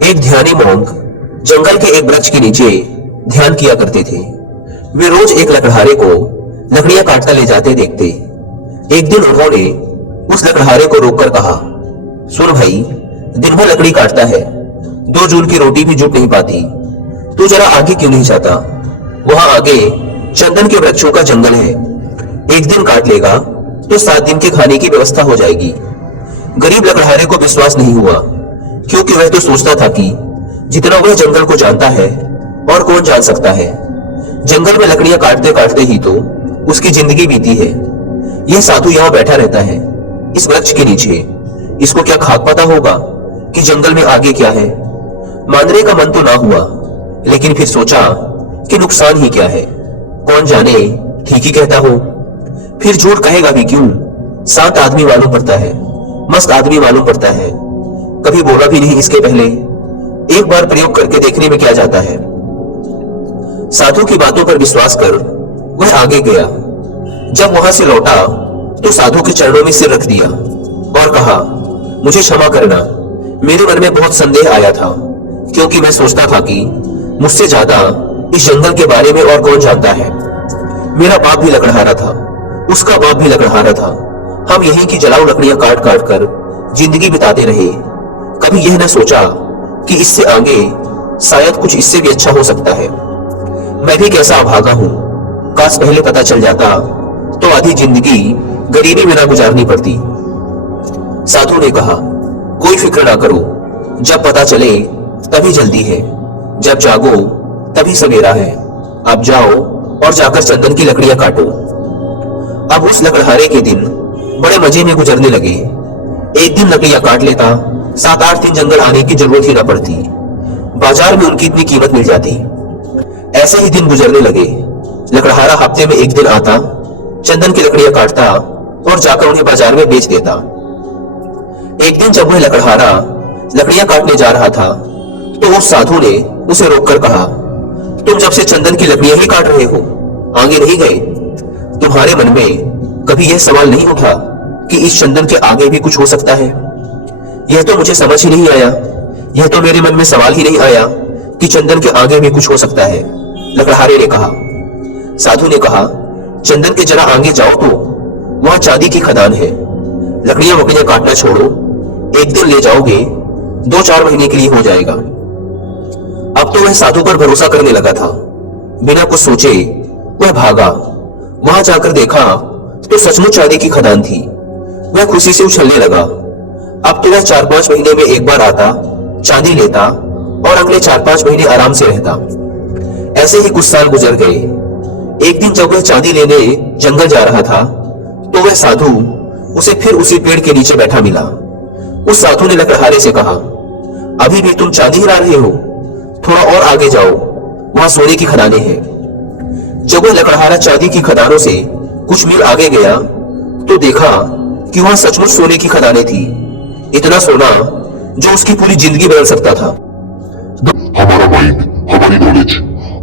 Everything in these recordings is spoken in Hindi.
एक ध्यानी मोंग जंगल के एक वृक्ष के नीचे ध्यान किया करते थे। वे रोज एक लकड़हारे को लकड़ियां काटता ले जाते देखते। एक दिन उन्होंने उस लकड़हारे को रोककर कहा, सुन भाई, दिन भर लकड़ी काटता है, 2 जून की रोटी भी जुट नहीं पाती। तू जरा आगे क्यों नहीं जाता? वहां आगे चंदन के वृक्षों का जंगल है। एक दिन काट लेगा तो 7 दिन के खाने की व्यवस्था हो जाएगी। गरीब लकड़हारे को विश्वास नहीं हुआ, क्योंकि वह तो सोचता था कि जितना वह जंगल को जानता है और कौन जान सकता है। जंगल में लकड़ियां काटते काटते ही तो उसकी जिंदगी बीती है। यह साधु यहाँ बैठा रहता है इस वृक्ष के नीचे। इसको क्या खाक पता होगा कि जंगल में आगे क्या है? मानने का मन तो ना हुआ, लेकिन फिर सोचा कि नुकसान ही क्या है, कौन जाने ठीक ही कहता हो। फिर झूठ कहेगा भी क्यों? शांत आदमी मालूम पड़ता है, मस्त आदमी मालूम पड़ता है। कभी बोला भी नहीं इसके पहले। एक बार प्रयोग करके देखने में क्या जाता है। साधु की बातों पर विश्वास कर वह आगे गया। जब वहां से लौटा तो साधु के चरणों में सिर रख दिया और कहा, मुझे क्षमा करना, मेरे मन में बहुत संदेह आया था, क्योंकि मैं सोचता था कि मुझसे ज्यादा इस जंगल के बारे में और कौन जानता है। मेरा बाप भी लकड़हारा था, उसका बाप भी लकड़हारा था। हम यहीं की जलाऊ लकड़ियां काट काट कर जिंदगी बिताते रहे। कभी यह न सोचा कि इससे आगे शायद कुछ इससे भी अच्छा हो सकता है। मैं भी कैसा अभागा हूं, काश पहले पता चल जाता तो आधी जिंदगी गरीबी में ना गुजारनी पड़ती। साधु ने कहा, कोई फिक्र ना करो, जब पता चले तभी जल्दी है, जब जागो तभी सवेरा है। अब जाओ और जाकर चंदन की लकड़ियां काटो। अब उस लकड़हारे के दिन बड़े मजे में गुजरने लगे। एक दिन लकड़ियां काट लेता, 7-8 दिन जंगल आने की जरूरत ही ना पड़ती। बाजार में उनकी इतनी कीमत मिल जाती। ऐसे ही दिन गुजरने लगे। लकड़हारा हफ्ते में एक दिन आता, चंदन की लकड़ियां काटता और जाकर उन्हें बाजार में बेच देता। एक दिन जब वह लकड़हारा लकड़ियां काटने जा रहा था तो उस साधु ने उसे रोककर कहा, तुम जब से चंदन की लकड़ियां ही काट रहे हो, आगे नहीं गए? तुम्हारे मन में कभी यह सवाल नहीं उठा कि इस चंदन के आगे भी कुछ हो सकता है? यह तो मुझे समझ ही नहीं आया, यह तो मेरे मन में सवाल ही नहीं आया कि चंदन के आगे भी कुछ हो सकता है, लकड़हारे ने कहा। साधु ने कहा, चंदन के जरा आगे जाओ तो वहां चांदी की खदान है। लकड़ियां वकड़ियां काटना छोड़ो, एक दिन ले जाओगे, 2-4 महीने के लिए हो जाएगा। अब तो वह साधु पर भरोसा करने लगा था। बिना कुछ सोचे वह भागा। वहां जाकर देखा तो सचमुच चांदी की खदान थी। वह खुशी से उछलने लगा। अब तो वह 4-5 महीने में एक बार आता, चांदी लेता और अगले 4-5 महीने आराम से रहता। ऐसे ही कुछ साल गुजर गए। एक दिन जब वह चांदी लेने जंगल जा रहा था तो वह साधु उसे फिर उसी पेड़ के नीचे बैठा मिला। उस साधु ने लकड़हारे से कहा, अभी भी तुम चांदी हिला रहे हो? थोड़ा और आगे जाओ, वहां सोने की खदानें हैं। जब वह लकड़हारा चांदी की खदानों से कुछ मील आगे गया तो देखा कि वहां सचमुच सोने की खदानें थी। इतना सोना जो उसकी पूरी जिंदगी बदल सकता था। हमारा माइंड, हमारी नॉलेज,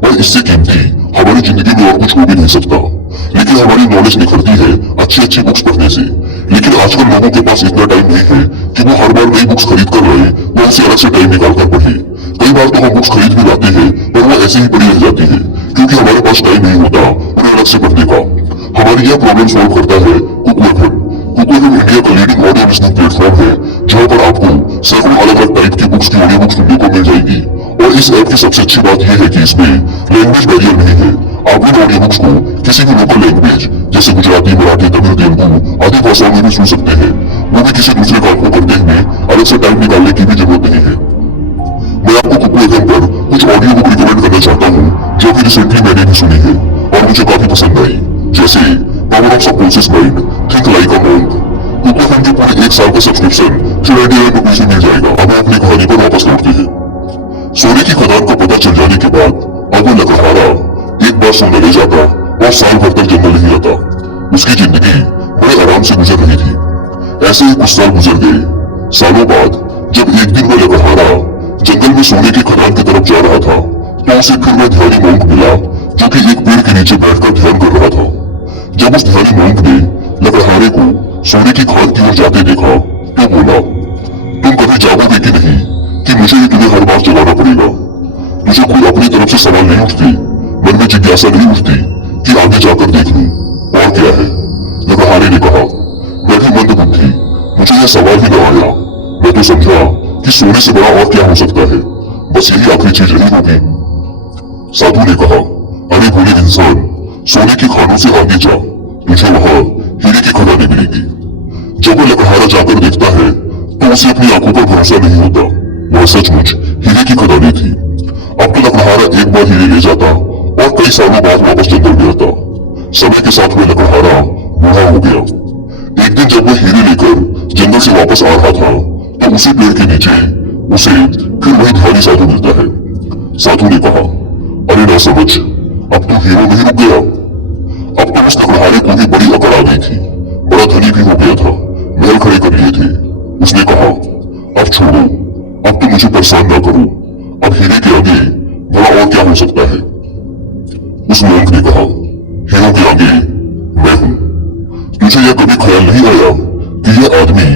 और इससे कीमती हमारी जिंदगी में और कुछ हो भी नहीं सकता। लेकिन हमारी नॉलेज निखरती है अच्छी बुक्स पढ़ने से। लेकिन आजकल लोगों के पास इतना टाइम नहीं है कि वो हर बार नई बुक्स खरीद कर लाए, वो उसे अलग से टाइम निकाल कर पढ़े। कई बार तो हम बुक्स खरीद भी लाते हैं पर वो ऐसे ही पड़ी रह जाती है, क्योंकि हमारे पास टाइम नहीं होता उन्हें अलग से पढ़ने का। हमारी यह प्रॉब्लम सॉल्व करता है cook FM. Cook FM India का लीडिंग ऑडियो लिसनिंग प्लेटफॉर्म है, जहाँ पर आपको सैकड़ों अलग अलग टाइप की बुक्स की ऑडियो बुक सुनने को मिल जाएगी। और इस ऐप की सबसे अच्छी बात यह है कि इसमें लैंग्वेज बैरियर नहीं है। आप इन ऑडियो बुक्स को किसी भी लोकल लैंग्वेज जैसे गुजराती, मराठी, तमिल, तेलुगु आदि भाषाओं में भी सुन सकते हैं। वो भी किसी दूसरे काम को करते हुए अलग से टाइम निकालने की भी जरूरत नहीं है। मैं आपको कुकू एफएम पर कुछ ऑडियो बुक रिकमेंड करना चाहता हूँ जो कि रिसेंटली मैंने भी सुनी है और मुझे काफी पसंद आई, जैसे power of subconscious mind, think like a monk. Kuku FM के पूरे 1 साल का सब्सक्रिप्शन 99 रुपीज में मिल जाएगा। अब अपनी कहानी पर वापस लौटते हैं। सोने की खदान का पता चल जाने के बाद अब वो लकड़हारा एक बार सोने ले जाता और साल भर तक जंगल नहीं आता। उसकी जिंदगी बड़े आराम से गुजर रही थी। ऐसे ही कुछ साल गुजर गए। सालों बाद जब एक दिन वह लकड़हारा जंगल में सोने की खदान की तरफ जा रहा था तो उसे फिर वह ध्यानी मोंक मिला, जो कि एक पेड़ के नीचे बैठकर ध्यान कर रहा था। जब उस ध्यानी मोंक ने लकड़हारे को सोने की खान की ओर जाते देखा तो बोला, तुम कभी जागोगे कि नहीं कि मुझे ही तुम्हें हर बार जगाना पड़ेगा। तुझे खुद अपनी तरफ से सवाल नहीं उठते, मन में जिज्ञासा नहीं उठती कि आगे जाकर देख लूं और क्या है। लकड़हारे ने कहा, मैं भी मंद बुद्धि, मुझे यह सवाल ही न आया। मैं तो समझा कि सोने से बड़ा और क्या हो सकता है, बस यही आखिरी चीज रही होगी। साधु ने कहा, अरे भोले इंसान, सोने की खानों से आगे जा, तुझे वहां हीरे की खदानें मिलेगी। जब वह लकड़हारा जाकर देखता है तो उसे अपनी आंखों पर भरोसा नहीं होता। वह सचमुच हीरे की खदानें थी। अब तो लकड़हारा एक बार हीरे ले जाता और कई सालों बाद वापस जंगल में आता। समय के साथ वह लकड़हारा बूढ़ा हो गया। एक दिन जब वह हीरे लेकर जंगल से वापस आ रहा था तो उसी पेड़ के नीचे उसे फिर वही ध्यानी साधु मिलता है। साधु ने कहा, अरे ना समझ, अब तो हीरो नहीं रुक गया। अब तो उस लकड़हारे को भी बड़ी अकड़ आ गई थी, बड़ा धनी भी हो गया था, महल खड़े कर लिए थे। उसने कहा, अब छोड़ो, अब तो मुझे परेशान ना करो, अब हीरे के आगे बड़ा और क्या हो सकता है। उस मोंक ने कहा, हीरो के आगे मैं हूं। तुझे यह कभी ख्याल नहीं आया कि यह आदमी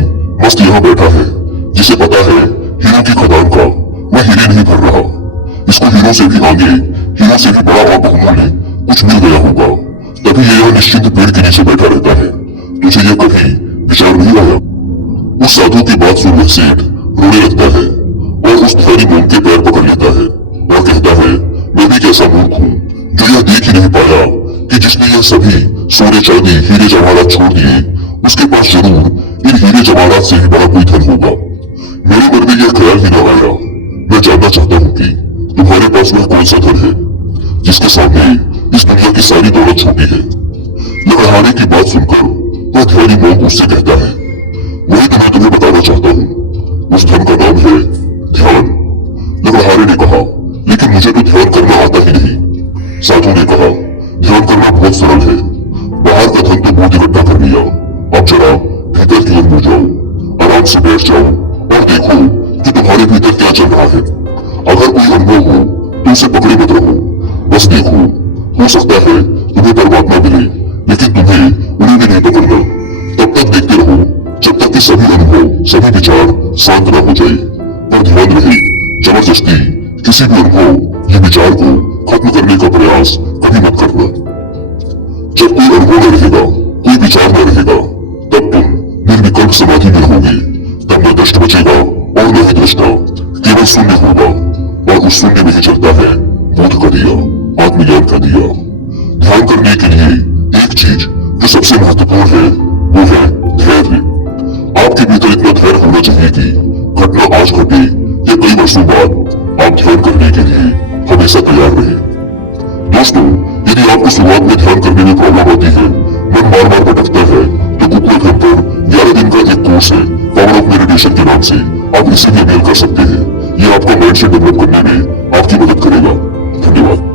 मस्त यहाँ बैठा है, जिसे पता है हीरो की खदान का वह हीरे नहीं भर रहा। इसको हीरो से भी आगे, हीरो से भी बड़ा और बहुमूल्य कुछ मिल गया होगा, तभी यह यहाँ निश्चिंत पेड़ के नीचे बैठा रहता है। तुझे यह कभी विचार नहीं आया। उस साधु की बात सुन सेठ रोने लगता है और उस ध्यानी मोम के पैर पकड़ लेता है और कहता है, मैं भी कैसा मूर्ख हूँ जो यह देख ही नहीं पाया कि जिसने यह सभी सोने चांदी हीरे जवाहरात छोड़ दिए, उसके पास जरूर इन हीरे जवाहरात से ही बड़ा कोई धन होगा। मेरे मन में यह ख्याल ही न आया। मैं जानना चाहता हूँ कि तुम्हारे पास वह कौन सा धन है जिसके सामने इस दुनिया की सारी दौलत छोटी है। लकड़हारे की बात सुनकर वह ध्यानी मोम उससे कहता है, वही तो मैं तुम्हें बताना चाहता हूँ। उस धन का नाम है ध्यान। लकड़हारे ने कहा, लेकिन मुझे तो ध्यान करना आता ही नहीं। साधु ने कहा, ध्यान करना बहुत सरल है। बाहर का धन तो बहुत इकट्ठा कर लिया, अब जरा भीतर की ओर मुड़ जाओ, आराम से बैठ जाओ और देखो कि तुम्हारे भीतर क्या चल रहा है। अगर कोई अनुभव हो तो उसे पकड़े मत रहो, बस देखो, हो सकता है तुम्हें परमात्मा मिले, लेकिन तुम्हें उन्हें भी नहीं पकड़ना। तब तक देखते रहो जब तक कि सभी अनुभव, सभी विचार शांत न हो जाए। पर ध्यान रहे, जबरदस्ती किसी भी अनुभव या विचार को खत्म करने का प्रयास कभी मत करना। जब कोई अनुभव न रहेगा, कोई विचार न रहेगा, तब तुम निर्विकल्प समाधि में रहोगे। तब न दृष्ट बचेगा और न ही दृष्टा, केवल शून्य होगा। और उस शून्य में ही चलता है बोध का दिया, आत्मज्ञान का दिया। ध्यान करने के लिए एक चीज जो सबसे महत्वपूर्ण है वो है धैर्य। आपके भीतर इतना धैर्य होना चाहिए कि घटना आज घटे या कई वर्षों बाद आप ध्यान करने के लिए हमेशा तैयार रहे। दोस्तों, यदि आपको शुरुआत में ध्यान करने में प्रॉब्लम आती है, मन बार बार भटकता है, तो गूगल घर पर 11 दिन का एक कोर्स है पावर ऑफ मेडिटेशन के नाम से, आप इसे भी मेल कर सकते हैं। यह आपका माइंडसेट डेवलप करने में आपकी मदद करेगा। धन्यवाद।